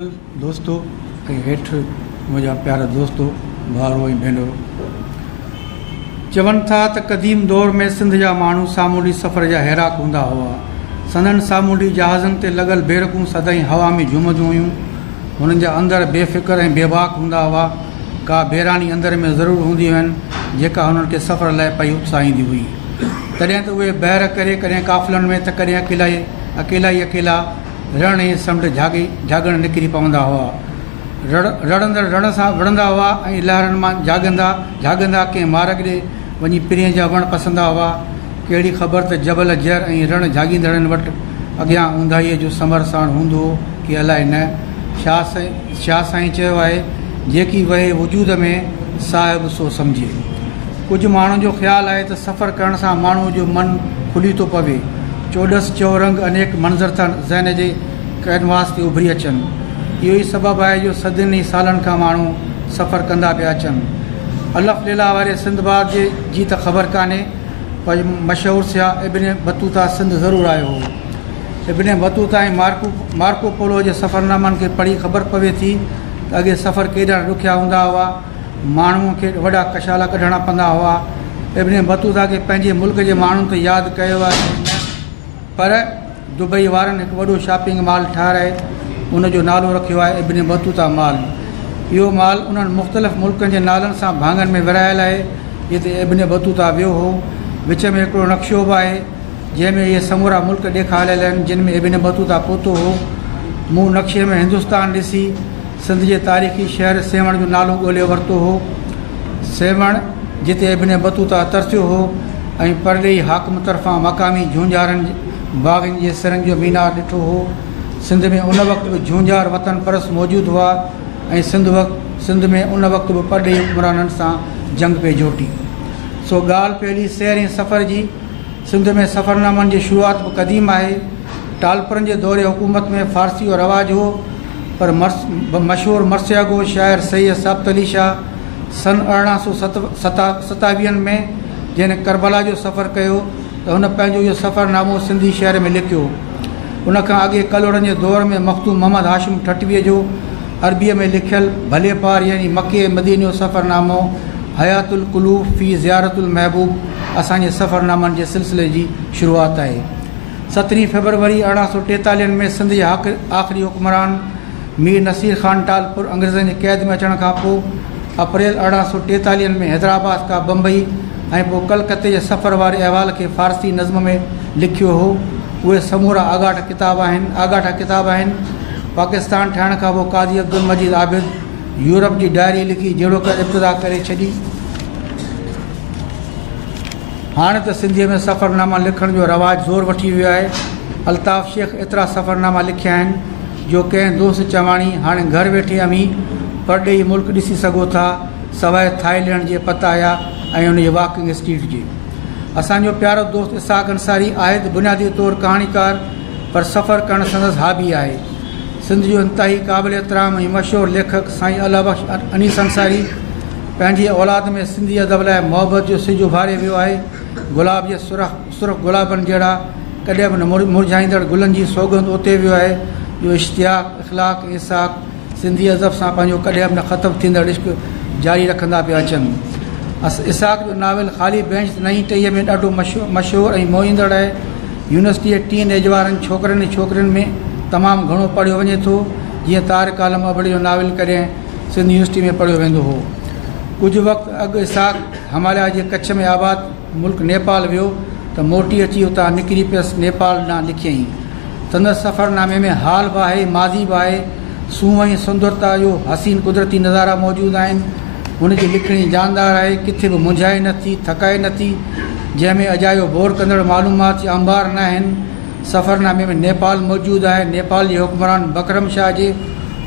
दोस्तों हेठि मुंहिंजा प्यारा दोस्तों भाउरो ऐं भेनरो, चवनि था त क़दीम दौर में सिंध जा माण्हू सामूंडी सफ़र जा हैराक हूंदा हुआ। संदनि सामूंडी जहाज़नि ते लॻल बेरकूं सदाईं हवा में झूमंदियूं हुयूं। हुननि जा अंदरि बेफ़िक्र ऐं बेबाक हूंदा हुआ। का बेरानी अंदर में ज़रूरु हूंदियूं आहिनि जेका हुननि खे सफ़र लाइ पई उत्साहींदी हुई। तॾहिं त उहे ॿाहिरि करे कॾहिं काफ़िलनि में त कॾहिं अकेला रण ऐं समुंड जागण निकिरी पवंदा हुआ। रड़ंदड़ रण सां विढ़ंदा हुआ ऐं लहरनि मां जागंदा कंहिं मार्ग ॾे वञी पिरीअ जा वण पसंदा हुआ। कहिड़ी ख़बर त जबल जर ऐं रण जागींदड़नि वटि अॻियां ऊंधाईअ जो समर साण हूंदो की अलाए न। शाह साईं चयो आहे, जेकी वहे वजूद में साहिब सो सम्झे। कुझु माण्हुनि जो ख़्यालु आहे त सफ़र करण सां माण्हू जो मनु खुली थो पवे। चोॾस चौरंग अनेक मंज़र था ज़हन जे कैनवास ते उभरी अचनि। इहो ई सबबु आहे जो सदियुनि सालनि खां माण्हू सफ़र कंदा पिया अचनि। अलफ़ लीला वारे सिंधबाद जी त ख़बर कान्हे, पर मशहूरु सियाह इब्न बतूता सिंध ज़रूरु आयो हो। इब्न बतूता ऐं मार्को पोलो जे सफ़रनामनि खे पढ़ी ख़बर पवे थी त अॻे सफ़र केॾा ॾुखिया हूंदा हुआ। माण्हूअ खे वॾा कशाला कढणा पवंदा हुआ। इब्न बतूता खे पंहिंजे मुल्क जे माण्हुनि ते यादि कयो आहे, पर दुबई वारनि हिकु वॾो शॉपिंग मॉल ठाहिराए उनजो नालो रखियो आहे इब्न बतूता मॉल। इहो मॉल उन्हनि मुख़्तलिफ़ मुल्कनि जे नालनि सां भाङनि में विरहायल आहे जिते इब्न बतूता वियो हो। विच में हिकिड़ो नक्शो बि आहे जंहिंमें इहे समूरा मुल्क ॾेखारियल आहिनि जिन में इब्न बतूता पहुतो हो। मूं नक्शे में हिंदुस्तान ॾिसी सिंध जे तारीख़ी शहर सेवण जो नालो ॻोल्हे वरितो हो। सेवण जिते इब्न बतूता तरसियो हो ऐं परॾेही हाकिम तरफ़ां मक़ामी झूंझारनि बाग़नि जे सिरनि जो मीनार ॾिठो हो। सिंध में उन वक़्तु बि झूंझार वतन परस मौजूदु हुआ ऐं सिंध में उन वक़्तु बि परॾेही हुक्मराननि सां जंग पे जोटी। सो ॻाल्हि पहिरीं सैर ऐं सफ़र जी। सिंध में सफ़रनामनि जी शुरूआति बि क़दीम आहे। टालपुरनि जे दौरे हुकूमत में फ़ारसी जो रवाजु हो, पर मशहूरु मर्सियागो शाइर सैयद साबित अली शाह सन 1827 में जंहिं करबला जो सफ़र कयो त हुन पंहिंजो इहो सफ़रनामो सिंधी शहर में लिखियो। उनखां अॻे कलोड़नि जे दौर में मख़दूम मोहम्मद हाशिम ठटवीअ जो अरबीअ में लिखियलु भले पार यानी मके मदीने जो सफ़रनामो हयातुल कुलूब फ़ी ज़ियारतुल महबूब असांजे सफ़रनामनि जे सिलसिले जी शुरूआति आहे। 17 फरवरी 1843 में सिंध जे आख़िरी हुक्मरान मीर नसीर ख़ान टालपुर अंग्रेज़नि जे क़ैद में अचण खां पोइ अप्रैल 1843 में हैदराबाद खां बम्बई ऐं पोइ कलकते जे सफ़र वारे अहवाल खे फ़ारसी नज़्म में लिखियो हो। उहे समूरा आगाठा किताब आहिनि। पाकिस्तान ठाहिण खां पोइ काज़ी अब्दुल मजीद आबिद यूरोप जी डायरी लिखी जहिड़ो कर इब्तिदा करे छॾी। हाणे त सिंधीअ में सफ़रनामा लिखण जो रवाजु ज़ोर वठी वियो आहे। अल्ताफ़ शेख एतिरा सफ़रनामा लिखिया आहिनि जो कंहिं दोस्त चवाणी हाणे घरु वेठे अमी परॾेही मुल्क ॾिसी सघो था सवाइ थाईलैंड जे पताया ऐं उनजे वॉकिंग स्ट्रीट जे। असांजो प्यारो दोस्त इसाक़ अंसारी आहे त बुनियादी तौरु कहाणीकार, पर सफ़र करणु संदसि हाबी आहे। सिंध जो इंतिहाई क़ाबिल एतिराम ऐं मशहूरु लेखक साईं अला बख़्श अनीस अंसारी पंहिंजी औलाद में सिंधी अदब लाइ मुहबत जो सिज उभारे वियो आहे। गुलाब जे सुरख गुलाबनि जहिड़ा कॾहिं बि न मुरझाईंदड़ गुलनि जी सौगंध उते वियो आहे जो इश्तियाक इख़लाक़ ऐं इसाक़ सिंधी अदब सां पंहिंजो कॾहिं बि न ख़तमु थींदड़ इश्क जारी रखंदा पिया अचनि। इसाक़ जो नाविल ख़ाली बेंच नई टईअ में ॾाढो मशहूरु ऐं मोहींदड़ आहे। यूनिवर्सिटी जे टीन एज वारनि छोकिरनि ऐं छोकिरियुनि में तमामु घणो पढ़ियो वञे थो, जीअं तारिक आलम अबड़ी जो नाविल कॾहिं सिंध यूनिवर्सिटी में पढ़ियो वेंदो हो। कुझु वक़्तु अॻु इसाक़ हिमालय जे कच्छ में आबाद मुल्क नेपाल वियो त मोटी अची उतां निकिरी पियसि नेपाल ॾांहुं लिखियईं। संदसि सफ़रनामे में हाल बि आहे, माज़ी बि आहे। सूंहं ऐं सुंदरता जो हसीन कुदरती नज़ारा मौजूदु आहिनि। हुनजी लिखणी जानदार आहे, किथे बि मुंझाए नथी, थकाए नथी, जंहिंमें अजायो बोर कंदड़ मालूमात या अंबार न आहिनि। सफ़रनामे में नेपाल मौजूदु आहे। नेपाल जे हुक्मरान बकरम शाह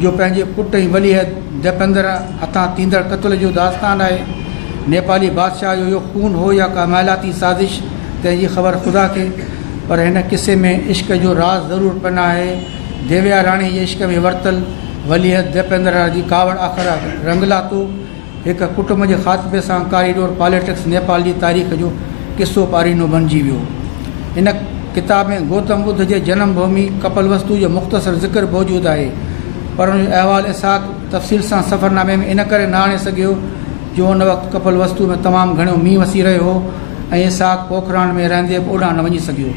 जो पंहिंजे पुट ऐं वली दपेंद्र हथां थींदड़ क़त्ल जो दास्तान आहे। नेपाली बादशाह जो इहो खून हो या का माइलाती साज़िश, तंहिंजी ख़बर ख़ुदा खे, पर हिन किसे में इश्क जो राज़ ज़रूरु पना आहे। देवया राणी जे इश्क में वरितल वली दपेंद्र जी कावड़ आख़िर रंगलातो हिकु कुटुंब जे ख़ात्मे सां कॉरिडोर पॉलिटिक्स नेपाल जी तारीख़ जो किसो पारीनो बणिजी वियो। हिन किताब में गौतम बुद्ध जे जनम भूमि कपिलवस्तु जो मुख़्तसर ज़िक्र मौजूदु आहे, पर उन जो अहवाल इसाक तफ़सील सां सफ़रनामे में इन करे न आणे सघियो जो उन वक़्तु कपल वस्तु में तमामु घणो मींहुं वसी रहियो हो ऐं इसाक पोखरान में रहंदे बि ओॾां न वञी सघियो।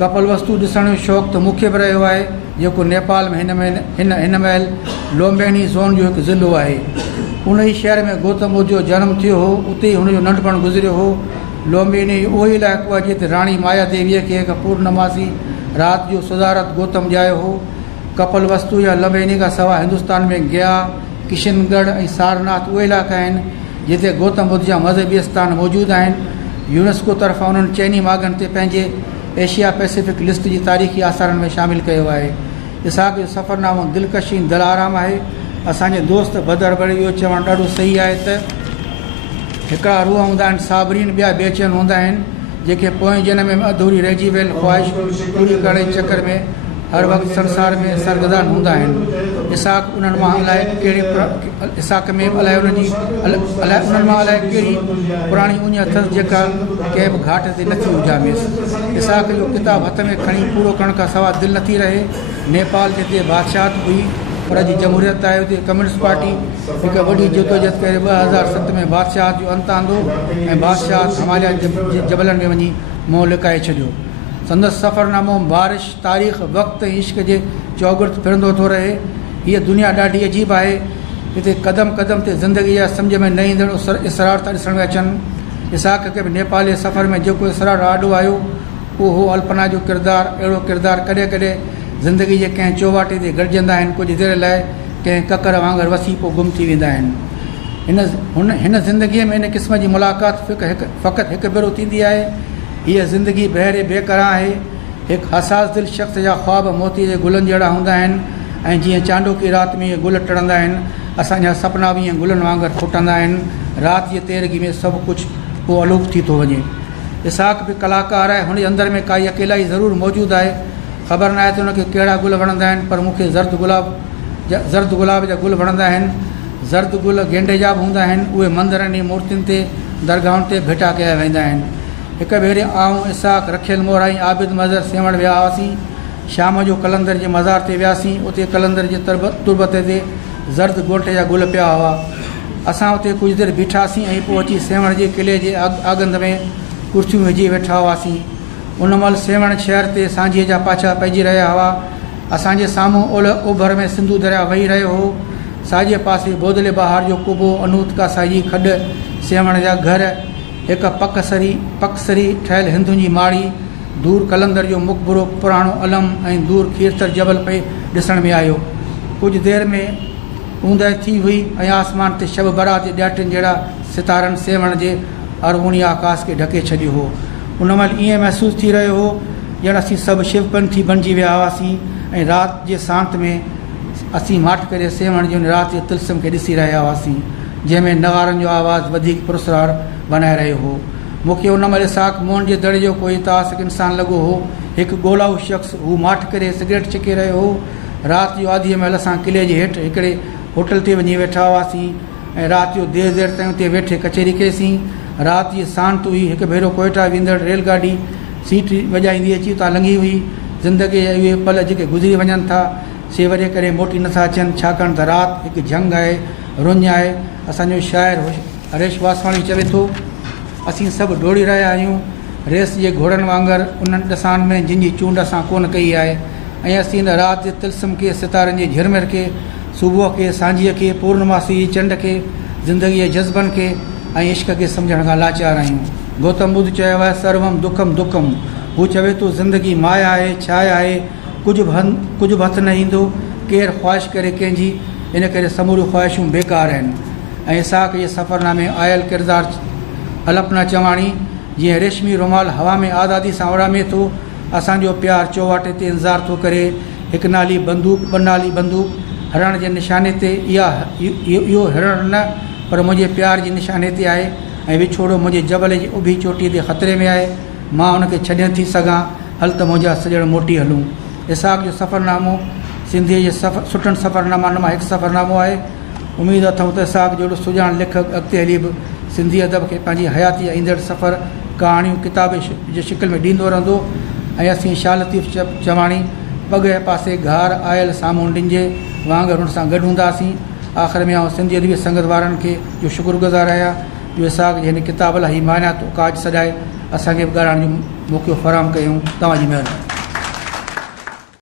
कपल वस्तु ॾिसण जो शौक़ु त मूंखे बि रहियो आहे, जेको नेपाल में हिन महिल लोम्बेनी ज़ोन जो हिकु ज़िलो आहे। उन ई शहर में गौतम बुद्ध जो जनमु थियो हो, उते ई हुनजो नंढपणु गुज़रियो हो। लोम्बेनी उहो ई इलाइक़ो आहे जिते राणी माया देवीअ खे हिकु पूर्णमासी राति जो सुधारत गौतम ॼायो हो। कपल वस्तु या लोम्बेनी खां सवाइ हिंदुस्तान में गया, किशनगढ़ ऐं सारनाथ उहे इलाइक़ा आहिनि जिते गौतम बुद्ध जा मज़हबी आस्थान मौजूदु आहिनि। यूनेस्को तरफ़ां उन्हनि चइनी मागनि ते पंहिंजे एशिया पैसिफिक लिस्ट जी तारीख़ी आसारनि में शामिलु कयो आहे। इसाक जो सफ़रनामो दिलकशी दिलाराम आहे। असांजे दोस्त बदर बड़ी इहो चवणु ॾाढो सही आहे त हिकिड़ा रूह हूंदा आहिनि साबरीन, ॿिया बेचैन हूंदा आहिनि जेके पोएं जनम में अधूरी रहिजी वियल ख़्वाहिश पूरी करण जे चकर में हर वक़्तु संसार में सरगर्दान हूंदा आहिनि। इसाक उन्हनि मां अलाए कहिड़ी इसाक में अलाए उन्हनि मां अलाए कहिड़ी पुराणी उञ अथसि जेका कंहिं बि घाट ते नथी उजामेसि। इसाक जो किताबु हथ में खणी पूरो करण खां सवाइ दिलि नथी रहे। नेपाल जिते बादशाहत हुई पर अॼु जमहूरियत आहे, उते कम्यूनिस्ट पार्टी हिकु वॾी जदोजहद करे 2007 में बादशाहत जो अंतु आंदो ऐं बादशाह हिमालय जबलनि में वञी मुंहुं लिकाए छॾियो। संदसि सफ़रनामो बारिश, तारीख़, वक़्तु ऐं इश्क जे चौगिर्द फिरंदो थो रहे। हीअ दुनिया ॾाढी अजीब आहे। हिते क़दम क़दम ते ज़िंदगी जा सम्झ में न ईंदड़ इसरार था ॾिसण में अचनि। इसाक खे बि नेपाली सफ़र में जेको इसरार आॾो आयो उहो हो अल्पना जो किरदारु। अहिड़ो किरदारु कॾहिं कॾहिं ज़िंदगी जे कंहिं चौवाटे ते गॾिजंदा आहिनि, कुझु देरि लाइ कंहिं ककर वांगुरु वसी पोइ गुम थी वेंदा आहिनि। हिन ज़िंदगीअ में इन क़िस्म जी मुलाक़ात फ़क़ति हिकु भेरो थींदी आहे। हीअ ज़िंदगी बहिरे बेकरां आहे। हिकु हसास दिलि शख़्स जा ख़्वाब मोती जे गुलनि जहिड़ा हूंदा आहिनि ऐं जीअं चांडोकी राति में इहे गुल टिड़ंदा आहिनि, असांजा सपना बि ईअं गुलनि वांगुरु फुटंदा आहिनि। राति जी तेरगी में सभु कुझु पोइ अलूप थी थो वञे। इसाक बि कलाकार आहे, हुनजे अंदरि में काई अकेलाई ज़रूरु मौजूदु आहे। ख़बर न आहे त हुनखे कहिड़ा गुल वणंदा आहिनि, पर मूंखे ज़र्द गुलाब जा गुल वणंदा आहिनि। ज़र्द गुल गेंडे जा बि हूंदा आहिनि। उहे मंदरनि ऐं मूर्तियुनि ते, दरगाहुनि ते भेटा कया वेंदा आहिनि। हिकु भेरे आऊं इसाक रखियल मोरा ऐं आबिद मज़र सेवण विया हुआसीं। शाम जो कलंदर जे मज़ार ते वियासीं। उते कलंदर जे तुरबते ते ज़र्द ॻोठे जा गुल पिया हुआ। असां उते कुझु देरि बीठासीं ऐं पोइ अची सेवण जे किले जे आगंद में कुर्सियूं विझी वेठा हुआसीं। उन महिल सेवण शहर ते सांझीअ जा पाछा पइजी रहिया हुआ। असांजे साम्हूं ओभर में सिंधु दरिया वही रहियो हो। साॼे पासे बोदले बहार जो कुबो, अनूतका साई खॾ, सेवण जा घर, हिकु पकसरी ठहियल हिंदुनि जी माड़ी, दूर कलंदर जो मुक़बरो, पुराणो अलम ऐं दूर खीरतर जबल पे ॾिसण में आयो। कुझु देरि में ऊंदहि थी हुई ऐं आसमान ते शब बरात जे ॾियाटियुनि जहिड़ा सितारनि सेवण जे अरवूणी आकाश खे ढके छॾियो हो। उन महिल ईअं महसूसु थी रहियो हो ॼण असीं सभु शिवपंथी बणिजी विया हुआसीं ऐं राति जे सांत में असीं माठ करे सेवण जी राति जे तिलस्म खे ॾिसी रहिया हुआसीं, जंहिंमें नगारनि जो आवाज़ु वधीक पुरस्कार बनाए रहियो हो। मूंखे उन महिल इसाक मोहन जे दड़े जो कोई तासिक इंसानु लॻो हो। हिकु ॻोल्हाऊ शख़्स हू माठ करे सिगरेट छिके रहियो हो। राति जो आधीअ महिल असां किले जे हेठि हिकिड़े होटल ते वञी वेठा हुआसीं ऐं राति जो देरि ताईं उते वेठे कचहरी कईसीं। राति जी सांत हुई। हिकु भेरो कोयटा वेंदड़ रेलगाॾी सीट वॼाईंदी अची उतां लंघी हुई। ज़िंदगीअ जा उहे पल जेके गुज़री वञनि था से वरी करे मोटी नथा अचनि, छाकाणि त राति हिकु जंग आहे, रुञ आहे। असांजो शाइर हरेश वासवाणी चवे थो, असीं सभु डोड़ी रहिया आहियूं रेस जे घोड़नि वांगुरु उन्हनि ॾसान में जिन जी चूंड असां कोन कई आहे। ऐं असीं हिन राति जे तिलस्म खे, सितारनि जे झिरमिर खे, सुबुह खे, सांझीअ खे, पूर्णमासी चंड खे, ज़िंदगीअ जे जज़्बनि खे ऐं इश्क खे सम्झण खां लाचार आहियूं। गौतम बुद्ध चयो आहे सर्वम दुखम दुखम। हू चवे थो ज़िंदगी माया आहे, छाया आहे, कुझु बि हथु न ईंदो, केरु ख़्वाहिश करे कंहिंजी, इन करे समूरियूं ख़्वाहिशूं बेकार आहिनि। ऐं इसाक जे सफ़रनामे आयल किरदारु अल्पना चवाणी जीअं रेशमी रुमाल हवा में आज़ादी सां उड़ामे थो, असांजो प्यारु चौवाटे ते इंतज़ारु थो करे। हिकु नाली बंदूक, ॿ नाली बंदूक, हरण जे निशाने ते, इहो हरण न पर मुंहिंजे प्यार जी निशाने ते आहे ऐं विछोड़ो मुंहिंजे जबल जी उभी चोटीअ ते ख़तरे में आहे। मां उनखे छॾे थी सघां, हल त मुंहिंजा सॼण मोटी हलूं। इसाक जो सफ़रनामो सिंधीअ जे सुठनि सफ़रनामनि मां हिकु सफ़रनामो आहे। उमेद अथऊं त इसाक जहिड़ो सुञाण लेखक अॻिते हली बि सिंधी अदब खे पंहिंजी हयाती जा ईंदड़ सफ़र कहाणियूं किताब जे शिकिल में ॾींदो रहंदो। ऐं असीं शाह लतीफ़ चवाणी पॻ पासे घार आयल सामुंडियुनि जे वांगुरु हुन सां गॾु हूंदासीं। आख़िर में आउं सिंधी अदबी संगत वारनि खे जो शुक्रगुज़ार आहियां जो इसाक़ जे हिन किताब लाइ मानियात काज सॼाए असांखे बि ॻाल्हाइण जो मौक़ो फ़राहम कयूं। तव्हांजी महिरबानी।